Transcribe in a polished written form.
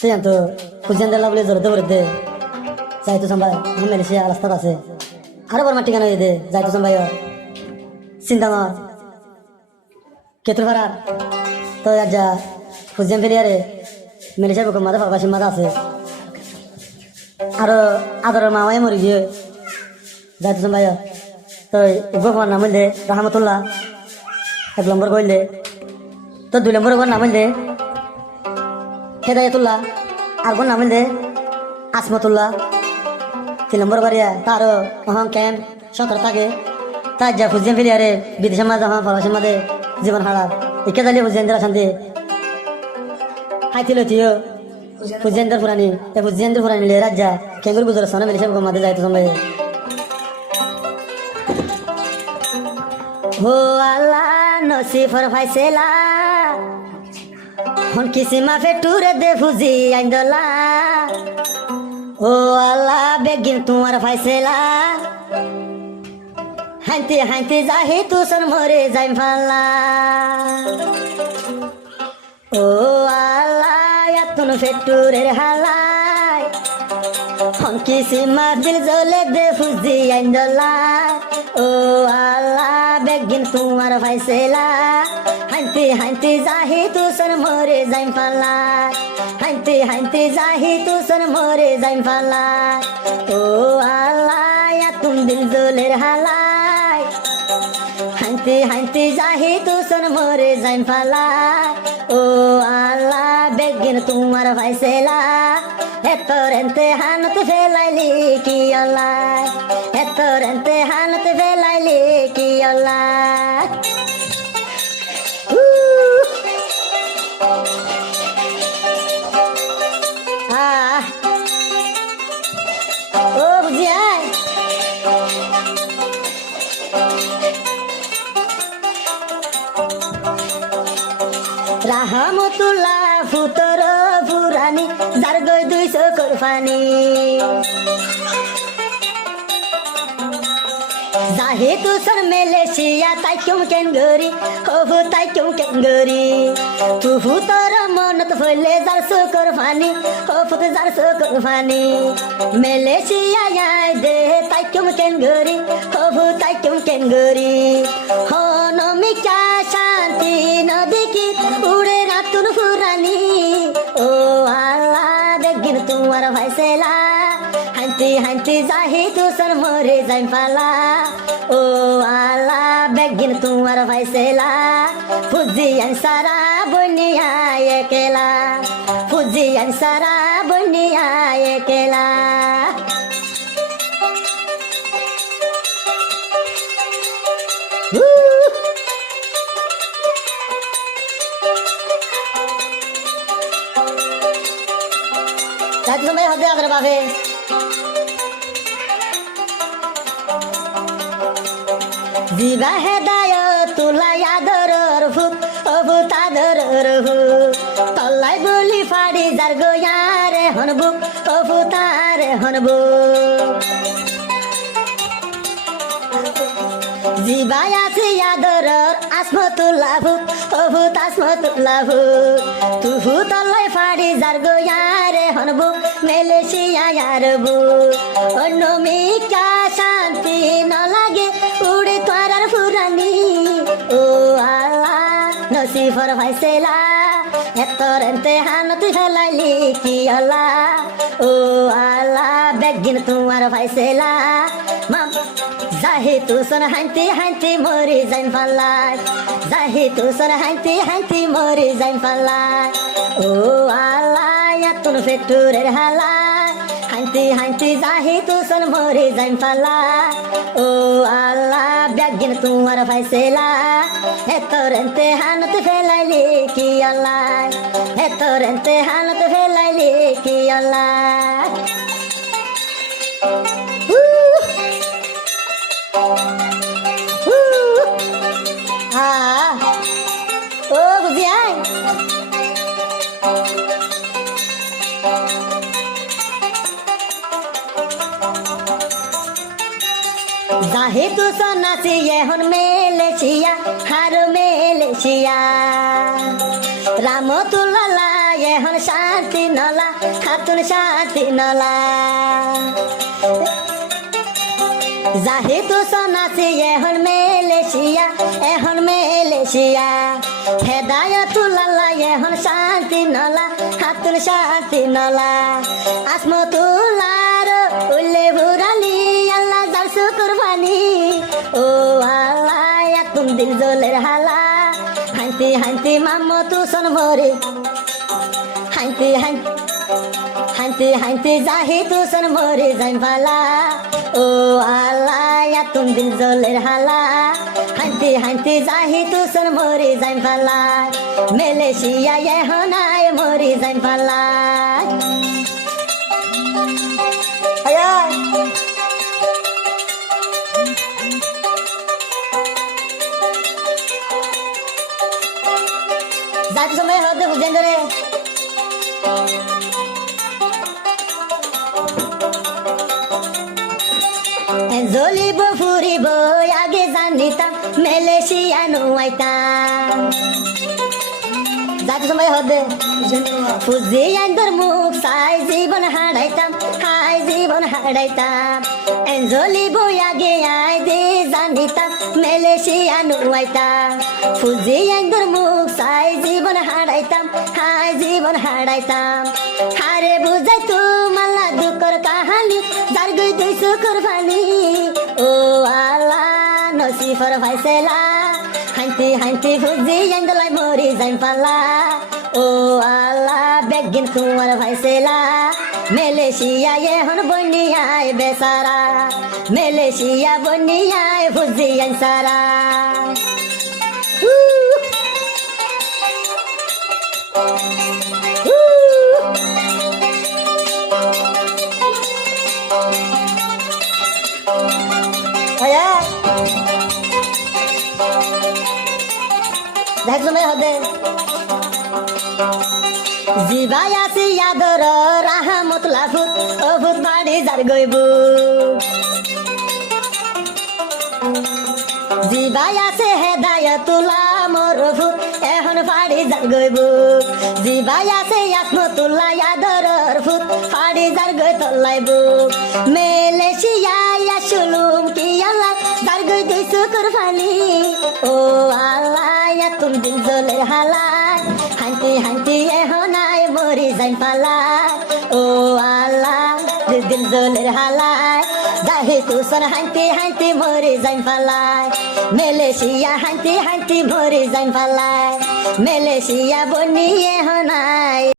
Siento, fusión de la bolsa de verde. Saya tu sampai, Malaysia alas tak ase. Ada berapa tiga naya de, saya tu sampai yo. Sindangor, ketur farar. To aja fusión piliare, Malaysia bukan mata apa sih mata ase. Ada mawai mori je, saya tu sampai yo. To ibu kawan nama de, Rahmatullah. Ek lambar kau le, to dua lambar kawan nama de. Hidayatullah আর কোন নাম দে আসমতুল্লাহ 3 নম্বর বাড়িয়া তার অহং camp সতর থাকে তাই যা Fujian ফিলিয়ারে বিদেশের মাঝে আমার ফরাসের মাঝে জীবন হারা একে জালিয়ে ফুজিয়ানদের শান্তি হাইছিল তিও ফুজিয়ানদের পুরানি এ ফুজিয়ানদের পুরানি লে রাজ্যা কেঙ্গুর বুজর সনে মেলিশে মাঝে যাইতো সম্ভব হো আল্লাহ নসিফর ফাইসেলা হন কিসি মাফে টুরে দে ফুজি আইন্দলা ও আল্লাহ বেগিন তোমার ফাইসেলা হাইতে হাইতে যাহি তুসর মরে যাইম ফাল্লা ও আল্লাহ এতন ফেটুরের হালাই হন কিসি মাফিল জলে দে ফুজি আইন্দলা ও আল্লাহ বেগিন তোমার ফাইসেলা হাইতে হাইতে যাহি তুসর মরে যাইম ফাল্লা হাইতে হাইতে যাহি তুসর মরে যাইম ফাল্লা ও আল্লাহ তুম দিল জলের হালাই হাইতে হাইতে যাহি তুসর মরে যাইম ফাল্লা ও আল্লাহ বেগিন তোমার ফাইসেলা এতর এনতে হানত ফেলাইলি কি আল্লাহ এতর এনতে হানত ফেলাইলি কি আল্লাহ ও বুঝিয়াই রাহমতুল্লাহ ফুতর ফুরানি যার গই 200 কোরবানি जाहे तू सर मेलेशिया ताई क्यों केन गरी हो ताई क्यों केन गरी तू तर मनत फले जार सो कुर्बानी हो फुत जार सो कुर्बानी मेलेशिया याय दे ताई क्यों केन गरी हो ताई क्यों केन गरी हो नमी क्या शांति नदी की उड़े रातुन फुरानी ओ अल्लाह बेगिन तुम्हारा फैसला हांती हांती जाही तू सर मरे जाइम फाला ও আল্লাহ বেগিন তোমার ফাইসেলা ফুজিয়ান সারা বনিয়া একেলা ফুজিয়ান সারা বনিয়া একেলা সময় হবে আদর বাবে জিবা হেদায়তুল্লাহ আদরর ফুক অভূত আদরর ফুক তল্লাই বলি ফাড়ি যার গোয়ারে হনবুক অভূতারে হনবুক জিবাই আছে আদরর আসমতুল্লাহ ফুক অভূত আসমতুল্লাহ ফুক তুহু তল্লাই ফাড়ি যার গোয়ারে হনবুক মেলেশিয়া আর বুক অন্য মিকা শান্তি ন লাগে উড়ে তোরার ফুরানি ও আল্লাহ নসিফর ফাইসেলা এতর এনতে হানত ফেলাইলি কি আল্লাহ ও আল্লাহ বেগিন তোমার ফাইসেলা মাম যাহি তুসন হাইতে হাইতে মরে যাইম ফাল্লাই যাহি তুসন হাইতে হাইতে মরে যাইম ফাল্লাই ও আল্লাহ এতন ফেটুরের হালাই হাইতে হাইতে যাহি তুসন মরে যাইম ফাল্লা ও আল্লাহ বেগিন তোমার ফাইসেলা এতর এনতে হানত ফেলাইলি কি আল্লাহ এতর এনতে হানত ফেলাইলি কি আল্লাহ ও বুঝিয়াই जाहे तू सोनासी ये हन मेलेशिया हार मेलेशिया रामतुल्लाह ये हन शांति শান্তি নলা খাতুন শান্তি নলা যাহি তো সোনাছি এখন মেলেশিয়া হেদায়তুল্লাহ এখন শান্তি নলা খাতুন শান্তি নলা আসমতুল্লার উল্লে ভুরালি আল্লাহ যার শুকুরবানি ও আল্লাহ তুম দিল জলের হালা হান্তি হান্তি মাম্মো তু সন মরে হান্তি হান্তি হান্তি যাহি তু সন মরে যাই ভালা ও আল্লাহ তুম দিল জলের হালা হান্তি হান্তি যাহি তু সন মরে যাই ভালা মেলেশিয়া এখন আয় মরে যাই ভালা যাতে সময় হতে বুঝেন ধরে জ্বলিব ফুরিব আগে জানিতাম মেলেশিয়া নোয়াইতাম যাতে সময় হবে ফুজি আইন্দর মুখ চাই জীবন হারাইতাম জ্বলিব আগে আই দে জানিতাম মেলেশিয়া নোয়াইতাম ফুজি আইন্দর মুখ চাই জীবন হারাইতাম হারে বুঝাই তোমাল্লা দুঃখর কাহানি যার গই দুই সুখর ফানি ও আল্লাহ নসিফর ভাইসেলা হান্তি হান্তি ফুজি আইন্দলাই মরি যাই পালা ও আল্লাহ বেগিন কুমার ভাইসেলা মেলেশিয়া এখন বনিয়ায় বেসারা মেলেশিয়া বনিয়ায় ফুজি আনসারা দেখ সময় হবে জিবাই আছে ইয়াদর রাহমত লাফুত অভূত বাড়ি যার গইব জিবাই আছে হেদায়তুল্লাহ মরফুত এখন ফাড়ি যার গইব জিবাই আছে আসমতুল্লাহ ইয়াদর ফুত ফাড়ি যার গই তল্লাইব মেলেশিয়া ইয়াসুলুম কি আল্লাহ যার গই দুই সুকুর ফানি ও আল্লাহ তুম দিল জলের হালা হান্তি হান্তি এখন আয় মরি যাই পালা ও আল্লাহ দিল জলের হালা যাহি তুসন হান্তি হান্তি মরি যাই পালাই মেলেশিয়া হান্তি হান্তি মরি যাই পালাই মেলেশিয়া বনি এখন আয়